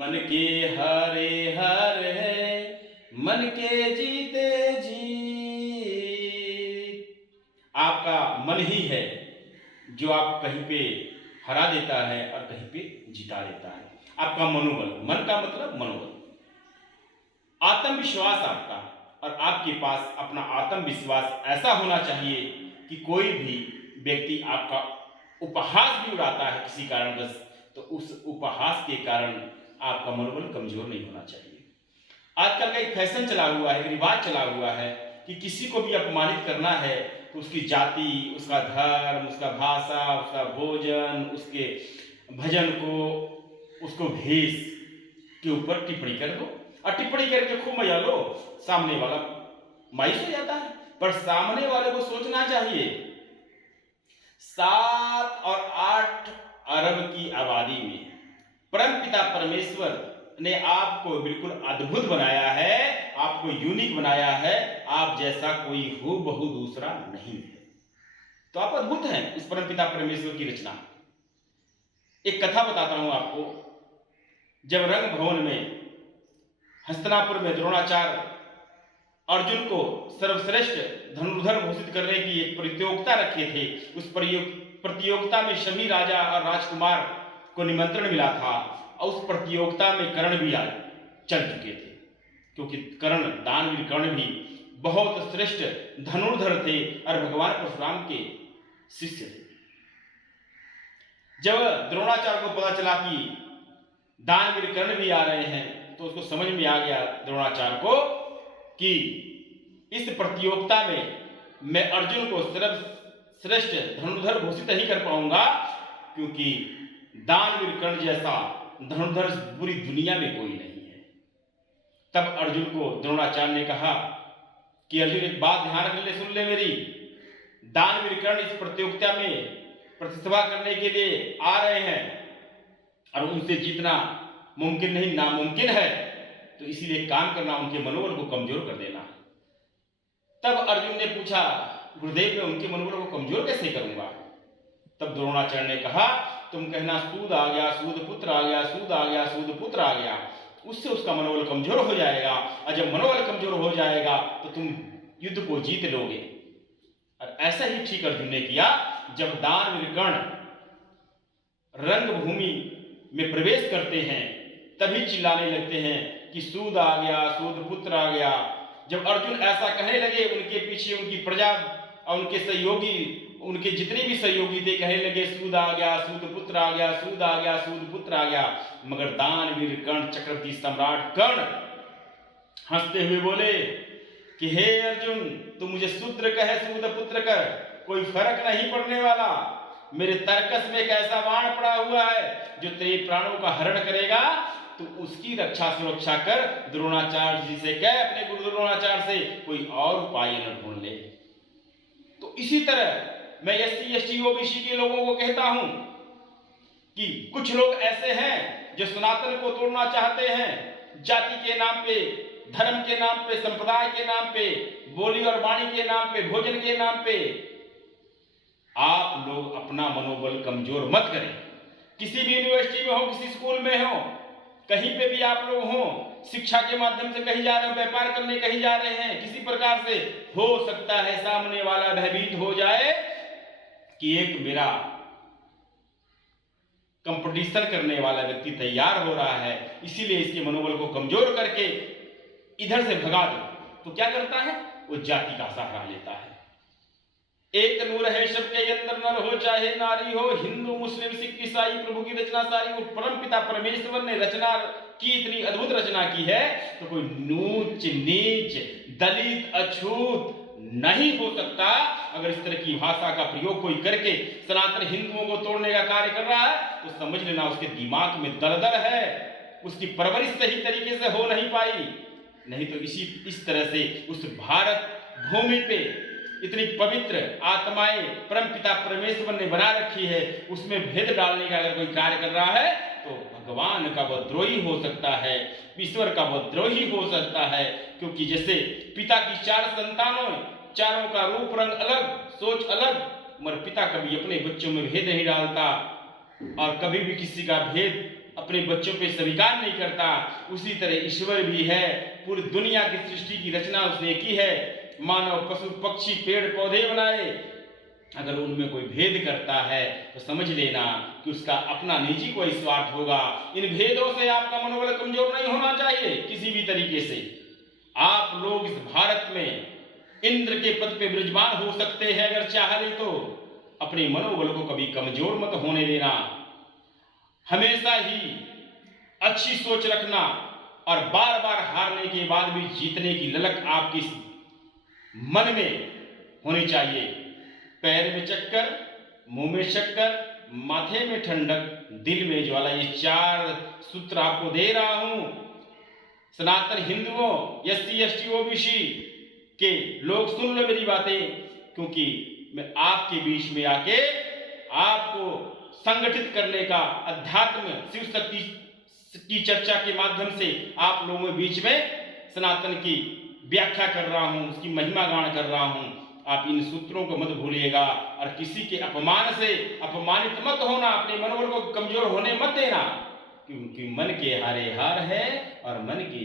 मन के हरे हर है, मन के जीते जीत। आपका मन ही है जो आप कहीं पे हरा देता है और कहीं पे जिता देता है। आपका मनोबल, मन का मतलब मनोबल, आत्मविश्वास आपका, और आपके पास अपना आत्मविश्वास ऐसा होना चाहिए कि कोई भी व्यक्ति आपका उपहास भी उड़ाता है किसी कारणवश, तो उस उपहास के कारण आपका मनोबल कमजोर नहीं होना चाहिए। आजकल का एक फैशन चला हुआ है, एक रिवाज चला हुआ है कि किसी को भी अपमानित करना है तो उसकी जाति, उसका धर्म, उसका भाषा, उसका भोजन, उसके भजन को, उसको भेष के ऊपर टिप्पणी कर दो और टिप्पणी करके खूब मजा लो। सामने वाला मायूस हो जाता है, पर सामने वाले को सोचना चाहिए 7 और 8 अरब की आबादी में परमपिता परमेश्वर ने आपको बिल्कुल अद्भुत बनाया है, आपको यूनिक बनाया है। आप जैसा कोई हूबहू दूसरा नहीं है, तो आप अद्भुत हैं इस परमपिता परमेश्वर की रचना। एक कथा बताता हूं आपको। जब रंग भवन में हस्तिनापुर में द्रोणाचार्य अर्जुन को सर्वश्रेष्ठ धनुर्धर घोषित करने की एक प्रतियोगिता रखे थे, उस प्रतियोगिता में सभी राजा और राजकुमार को निमंत्रण मिला था और उस प्रतियोगिता में कर्ण भी चल चुके थे, क्योंकि कर्ण, दानवीर कर्ण भी बहुत श्रेष्ठ धनुर्धर थे और भगवान परशुराम के शिष्य थे। जब द्रोणाचार्य को पता चला कि दानवीर कर्ण भी आ रहे हैं, तो उसको समझ में आ गया द्रोणाचार्य को कि इस प्रतियोगिता में मैं अर्जुन को सर्वश्रेष्ठ धनुर्धर घोषित ही कर पाऊंगा, क्योंकि दानवीर कर्ण जैसा धनुर्धर पूरी दुनिया में कोई नहीं है। तब अर्जुन को द्रोणाचार्य ने कहा कि अर्जुन, एक बात ध्यान रख ले, सुन ले मेरी। दानवीर कर्ण इस प्रतियोगिता में प्रतिस्पर्धा करने के लिए आ रहे हैं और उनसे जीतना मुमकिन नहीं, नामुमकिन है, तो इसीलिए काम करना, उनके मनोबल को कमजोर कर देना। तब अर्जुन ने पूछा, गुरुदेव मैं उनके मनोबल को कमजोर कैसे करूंगा? तब द्रोणाचार्य ने कहा, तुम कहना सूद आ गया, सूद पुत्र आ गया, सूद आ गया, सूद पुत्र आ गया, उससे उसका मनोबल कमजोर हो जाएगा, और जब मनोबल कमजोर हो जाएगा तो तुम युद्ध को जीत लोगे। और ऐसा ही ठीक अर्जुन ने किया। जब दानवीर कर्ण रंगभूमि में प्रवेश करते हैं तभी चिल्लाने लगते हैं कि सूद आ गया, सूद पुत्र आ गया। जब अर्जुन ऐसा कहने लगे, उनके पीछे उनकी प्रजा और उनके सहयोगी, उनके जितने भी सहयोगी थे, कहने लगे सूद आ गया, सूद पुत्र आ गया, सूद आ गया, सूद पुत्र आ गया। मगर दानवीर कर्ण, चक्रवर्ती सम्राट कर्ण हंसते हुए बोले कि हे अर्जुन, तू मुझे शूद्र कहे, सूद पुत्र कर, कोई फर्क नहीं पड़ने वाला। मेरे तर्कस में एक ऐसा बाण पड़ा हुआ है जो तेरे प्राणों का हरण करेगा, तो उसकी रक्षा सुरक्षा कर। द्रोणाचार्य जी से कह, अपने गुरु द्रोणाचार्य से, कोई और उपाय न ढूंढ ले। तो इसी तरह मैं SC ST OBC के लोगों को कहता हूं कि कुछ लोग ऐसे हैं जो सनातन को तोड़ना चाहते हैं, जाति के नाम पे, धर्म के नाम पे, संप्रदाय के नाम पे, बोली और वाणी के नाम पे, भोजन के नाम पे। आप लोग अपना मनोबल कमजोर मत करें। किसी भी यूनिवर्सिटी में हो, किसी स्कूल में हो, कहीं पे भी आप लोग हो, शिक्षा के माध्यम से कहीं जा रहे हो, व्यापार करने कहीं जा रहे हैं, किसी प्रकार से हो सकता है सामने वाला भयभीत हो जाए कि एक मेरा कंपटीशन करने वाला व्यक्ति तैयार हो रहा है, इसीलिए इसके मनोबल को कमजोर करके इधर से भगा दो। तो क्या करता है? वो जाति का सहारा लेता है। एक नूर है सबके अंदर, नर हो चाहे नारी हो, हिंदू मुस्लिम सिख ईसाई, प्रभु की रचना सारी। वो परमपिता परमेश्वर ने रचना की, इतनी अद्भुत रचना की है, तो कोई ऊंच नीच, दलित, अछूत नहीं हो सकता। अगर इस तरह की भाषा का प्रयोग कोई करके सनातन हिंदुओं को तोड़ने का कार्य कर रहा है, तो समझ लेना उसके दिमाग में दलदल है, उसकी परवरिश सही तरीके से हो नहीं पाई। नहीं तो इस तरह से उस भारत भूमि पे इतनी पवित्र आत्माएं परमपिता परमेश्वर ने बना रखी है, उसमें भेद डालने का अगर कोई कार्य कर रहा है, तो भगवान का वह द्रोही हो सकता है, ईश्वर का वह द्रोही हो सकता है। क्योंकि जैसे पिता की 4 संतानों, चारों का रूप रंग अलग, सोच अलग, मगर पिता कभी अपने बच्चों में भेद नहीं डालता और कभी भी किसी का भेद अपने बच्चों पे स्वीकार नहीं करता, उसी तरह ईश्वर भी है। पूरी दुनिया की सृष्टि की रचना उसने की है, मानव पशु पक्षी पेड़ पौधे बनाए। अगर उनमें कोई भेद करता है तो समझ लेना कि उसका अपना निजी कोई स्वार्थ होगा। इन भेदों से आपका मनोबल कमजोर नहीं होना चाहिए किसी भी तरीके से। आप लोग इस भारत में इंद्र के पद पे विराजमान हो सकते हैं अगर चाह ले तो। अपने मनोबल को कभी कमजोर मत होने देना, हमेशा ही अच्छी सोच रखना और बार बार हारने के बाद भी जीतने की ललक आपकी मन में होनी चाहिए। पैर में चक्कर, मुंह में शक्कर, माथे में ठंडक, दिल में ज्वाला, ये 4 सूत्र आपको दे रहा हूं। सनातन हिंदुओं, एससी एसटी ओबीसी के लोग सुन लो मेरी बातें, क्योंकि मैं आपके बीच में आके आपको संगठित करने का, अध्यात्म शिव शक्ति की चर्चा के माध्यम से आप लोगों के बीच में सनातन की व्याख्या कर रहा हूं, उसकी महिमा गान कर रहा हूं। आप इन सूत्रों को मत भूलिएगा और किसी के अपमान से अपमानित मत होना, अपने मनोबल को कमजोर होने मत देना, क्योंकि मन के हारे हार है और मन की